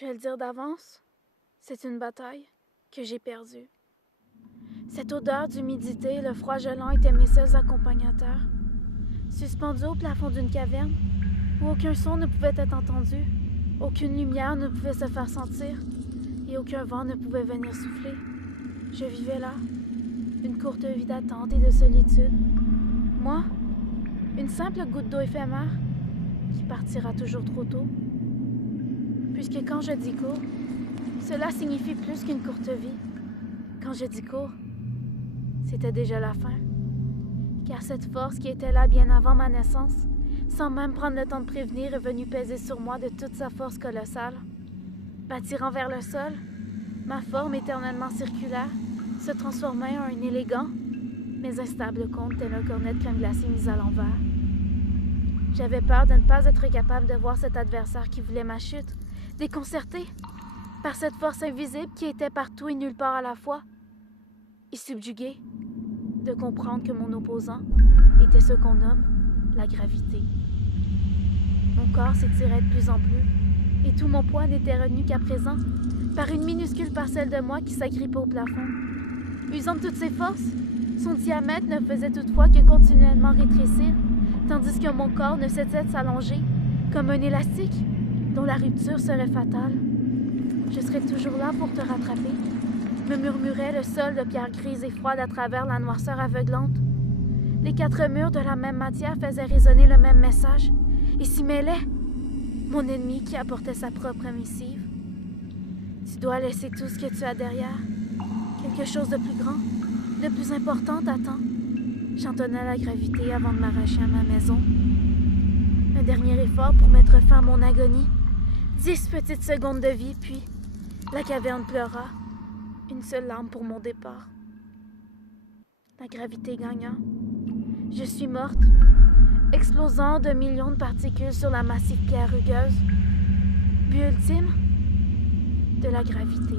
Je vais le dire d'avance, c'est une bataille que j'ai perdue. Cette odeur d'humidité et le froid gelant étaient mes seuls accompagnateurs. Suspendu au plafond d'une caverne, où aucun son ne pouvait être entendu, aucune lumière ne pouvait se faire sentir, et aucun vent ne pouvait venir souffler, je vivais là, une courte vie d'attente et de solitude. Moi, une simple goutte d'eau éphémère, qui partira toujours trop tôt. Puisque quand je dis court, cela signifie plus qu'une courte vie. Quand je dis court, c'était déjà la fin. Car cette force qui était là bien avant ma naissance, sans même prendre le temps de prévenir, est venue peser sur moi de toute sa force colossale. M'attirant vers le sol, ma forme éternellement circulaire se transformait en un élégant, mais instable conte tel un cornet de crème glacée mis à l'envers. J'avais peur de ne pas être capable de voir cet adversaire qui voulait ma chute, déconcerté par cette force invisible qui était partout et nulle part à la fois, et subjugué de comprendre que mon opposant était ce qu'on nomme la gravité. Mon corps s'étirait de plus en plus, et tout mon poids n'était retenu qu'à présent par une minuscule parcelle de moi qui s'agrippait au plafond. Usant de toutes ses forces, son diamètre ne faisait toutefois que continuellement rétrécir, tandis que mon corps ne cessait de s'allonger, comme un élastique dont la rupture serait fatale. Je serai toujours là pour te rattraper, me murmurait le sol de pierre grise et froide à travers la noirceur aveuglante. Les quatre murs de la même matière faisaient résonner le même message, et s'y mêlait mon ennemi qui apportait sa propre missive. Tu dois laisser tout ce que tu as derrière. Quelque chose de plus grand, de plus important t'attend, chantonna la gravité avant de m'arracher à ma maison. Un dernier effort pour mettre fin à mon agonie. 10 petites secondes de vie, puis la caverne pleura. Une seule larme pour mon départ. La gravité gagna. Je suis morte, explosant de millions de particules sur la massive pierre rugueuse. But ultime de la gravité.